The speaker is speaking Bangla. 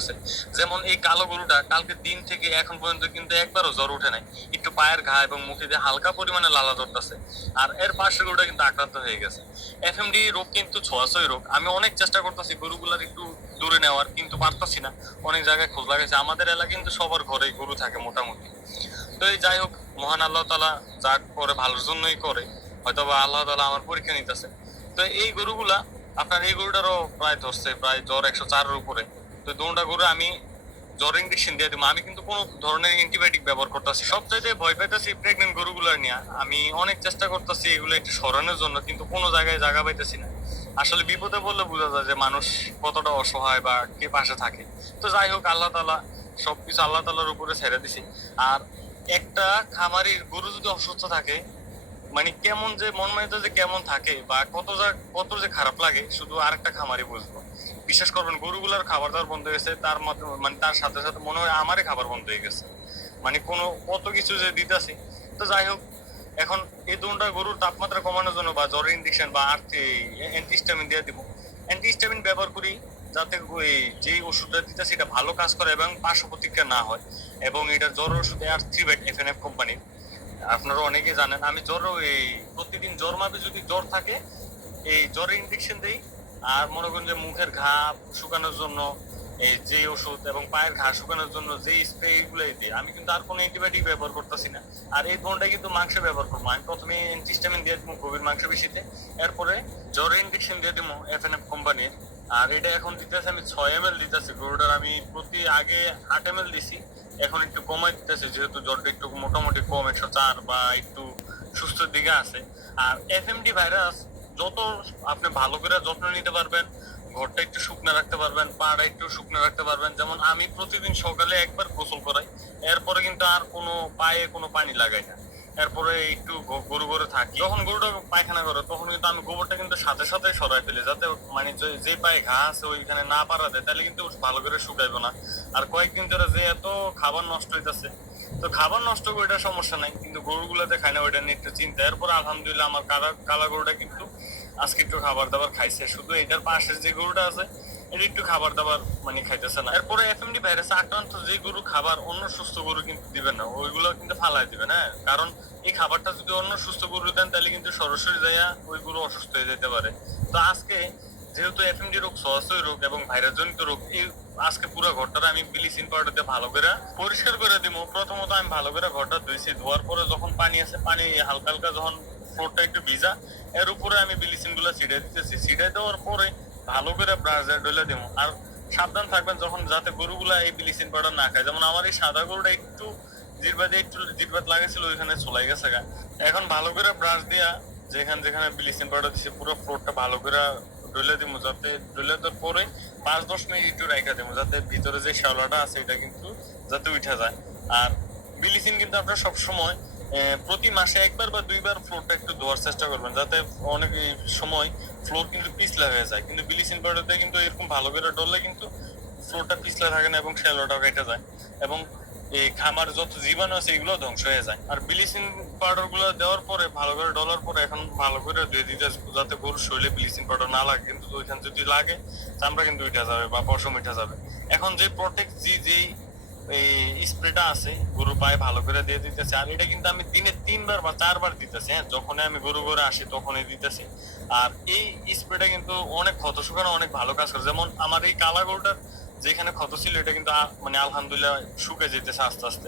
আছে। যেমন এই কালো গরুটা কালকে দিন থেকে এখন পর্যন্ত কিন্তু একবারও জ্বর উঠে নাই। একটু পায়ের ঘা এবং মুখে দিয়ে হালকা পরিমাণে লালা ধরতেছে। আর এর পাশের গরুটা কিন্তু আক্রান্ত হয়ে গেছে। এফএমডি রোগ কিন্তু ছোঁয়াছই রোগ। আমি অনেক চেষ্টা করতেছি গরুগুলার একটু দূরে নেওয়ার, কিন্তু পারতাছি না। অনেক জায়গায় খোঁজ লাগাইছে। আমাদের এলাকায় কিন্তু সবার ঘরেই গরু থাকে মোটামুটি। তো এই যাই হোক, মহান আল্লাহ তাআলা যা করে ভালোর জন্যই করে। হয়তোবা আল্লাহ তাআলা আমার পরীক্ষা নিতেছে। তো এই গরুগুলা, আপনার এই গরুটারও প্রায় ধরছে, প্রায় জ্বর 104-এর উপরে। তো দুটা গরু আমি জ্বর ইঞ্জেকশন দিয়ে দিব। আমি কিন্তু কোনো ধরনের অ্যান্টিবায়োটিক ব্যবহার করতেছি। সবচাইতে ভয় পাইতেছি প্রেগনেন্ট গরুগুলার নিয়ে। আমি অনেক চেষ্টা করতেছি এগুলো একটু সরানোর জন্য, কিন্তু কোনো জায়গায় জায়গা পাইতেছি না। আসলে বিপদে বললে বোঝা যায় যে মানুষ কতটা অসহায় বা কে পাশে থাকে। তো যাই হোক, আল্লাহ তাআলা সবকিছু আল্লাহ তাআলার উপরে ছেড়ে দিছি। আর একটা খামারির গরু যদি অসুস্থ থাকে, মানে কেমন যে মন মাইতো যে কেমন থাকে বা কত যে খারাপ লাগে, শুধু আরেকটা খামারই বুঝবো। বিশ্বাস করবেন, গরুগুলার খাবার দাবার বন্ধ হয়ে গেছে, তার মধ্যে মানে তার সাথে সাথে মনে হয় আমারই খাবার বন্ধ হয়ে গেছে। মানে কোনো কত কিছু যে দিতেছি। তো যাই হোক, এখন এই দুটা গরুর তাপমাত্রা কমানোর জন্য বা জ্বরের ইনজেকশন বা অ্যান্টিহিস্টামিন দিয়ে দিব। অ্যান্টিহিস্টামিন ব্যবহার করি যাতে ওই যে ওষুধটা দিতেছি এটা ভালো কাজ করে এবং পার্শ্ব প্রতিক্রিয়া না হয়। এবং এটার জ্বর ওষুধ আর3 এফএনএফ কোম্পানির। আপনারা অনেকে জানেন আমি জ্বর এই প্রতিদিন জ্বর মাপে যদি জ্বর থাকে এই জ্বরের ইনজেকশন দেই। আর মনে করেন যে মুখের ঘা শুকানোর জন্য এই যে ওষুধ এবং পায়ের ঘা শুকানোর জন্য যে স্প্রে গুলাই দিই। আমি কিন্তু আর কোনো অ্যান্টিবায়োটিক ব্যবহার করতেছি না। আর এই ধরনটা কিন্তু মাংসে ব্যবহার করবো। আমি প্রথমে অ্যান্টিস্টামিন দিয়ে দিব গভীর মাংস বেশিতে, এরপরে জ্বরের ইনজেকশন দিয়ে দিব এফএনএফ কোম্পানির। আর এটা এখন দিতেছে আমি 6 ml দিতেছি গরুটার। আমি প্রতি আগে 8 ml দিছি, এখন একটু কমাই দিতেছে যেহেতু জ্বরটা একটু মোটামুটি কম, 104 বা একটু সুস্থর দিকে আছে। আর এফএমডি ভাইরাস যত আপনি ভালো করে যত্ন নিতে পারবেন, ঘরটা একটু শুকনো রাখতে পারবেন, পাড়া একটু শুকনো রাখতে পারবেন। যেমন আমি প্রতিদিন সকালে একবার গোসল করাই, এরপরে কিন্তু আর কোনো পায়ে কোনো পানি লাগাই না। এরপরে একটু গরু গরু থাকি, যখন গরুটা পায়খানা করে তখন কিন্তু আমি গোবরটা কিন্তু সাথে সাথে সরাই ফেলি, যাতে মানে যে পায়ে ঘা আছে ওইখানে না পারা দেয়, তাহলে কিন্তু ভালো করে শুকাইবো না। আর কয়েকদিন ধরে যে এত খাবার নষ্ট হইতেছে, তো খাবার নষ্ট করে এটা সমস্যা নাই, কিন্তু গরুগুলোতে খায় না, ওইটা নিয়ে একটু চিন্তা। এরপর আলহামদুলিল্লাহ আমার কালা গরুটা কিন্তু আজকে একটু খাবার দাবার খাইছে। শুধু এটার পাশের যে গরুটা আছে এটা একটু খাবার দাবার মানে খাইতেছে না। এরপরে এফএমডি ভাইরাসে আক্রান্ত যে গরু খাবার অন্য সুস্থ গরু কিন্তু দিবেন না, ওইগুলো কিন্তু ফালাই দিবেন। হ্যাঁ, কারণ এই খাবারটা যদি অন্য সুস্থ গরু দেন তাহলে কিন্তু সরাসরি যাইয়া ওই গরু অসুস্থ হয়ে যেতে পারে। তো আজকে যেহেতু এফএমডি রোগ সহজই রোগ এবং ভাইরাস জনিত রোগ, এই আজকে পুরো ঘরটা আমি ব্লিচিং পাউডার দিয়ে ভালো করে পরিষ্কার করে দিব। প্রথমত আমি ভালো করে ঘরটা ধুইছি, ধোয়ার পরে যখন পানি আছে, পানি হালকা হালকা যখন ফ্লোরটা একটু ভিজা, এর উপরে আমি ব্লিচিং গুলো ছিটাই দিতেছি। ছিটাই দেওয়ার পরে ভালো করে ব্রাশ দিয়ে ডলে দিব। আর সাবধান থাকবেন যখন, যাতে গরুগুলা এই ব্লিচিং পাউডার না খায়। যেমন আমার এই সাদা গরুটা একটু জিরবাত লাগাইছিল, ওইখানে চলাই গেছে গা। এখন ভালো করে ব্রাশ দিয়া যেখানে যেখানে ব্লিচিং পাউডার দিচ্ছে পুরো ফ্লোরটা ভালো করে ডলে দিব, যাতে ডলে দেওয়ার পরে 5-10 মিনিট একটু রাখা দেবো, যাতে ভিতরে যে শ্যাওলাটা আছে এটা কিন্তু যাতে উঠে যায়। আর ব্লিচিং কিন্তু আপনার সবসময় প্রতি মাসে একবার বা দুইবার ফ্লোরটা একটু ধোয়ার চেষ্টা করবেন, যাতে অনেক সময় ফ্লোর কিন্তু পিছলা হয়ে যায়। কিন্তু ব্লিচিং পাউডার দিয়ে কিন্তু এরকম ভালো করে ডললে কিন্তু ফ্লোরটা পিছলা থাকে না এবং শ্যালোটাও কেটে যায়, এবং এই খামার যত জীবাণু আছে এগুলো ধ্বংস হয়ে যায়। আর ব্লিচিং পাউডার গুলো দেওয়ার পরে ভালো করে ডলার পরে এখন ভালো করে ধুয়ে দিতে, যাতে গরুর শরীরে ব্লিচিং পাউডার না লাগে। কিন্তু ওইখানে যদি লাগে চামড়া কিন্তু উঠে যাবে বা পশম উঠে যাবে। এখন যে প্রোটেক্ট যেই এই স্প্রেটা আছে গরুর পায়ে ভালো করে দিয়ে দিতেছে। আর এটা কিন্তু আমি দিনে 3বার বা 4বার দিতেছি। হ্যাঁ, যখন আমি গরু ঘরে আসি তখনই দিতেছি। আর এই স্প্রেটা কিন্তু অনেক ক্ষত শুকানো অনেক ভালো কাজ করে। যেমন আমার এই কালা গরুটার যেখানে ক্ষত ছিল এটা কিন্তু মানে আলহামদুলিল্লাহ শুকে যেতেছে আস্তে আস্তে।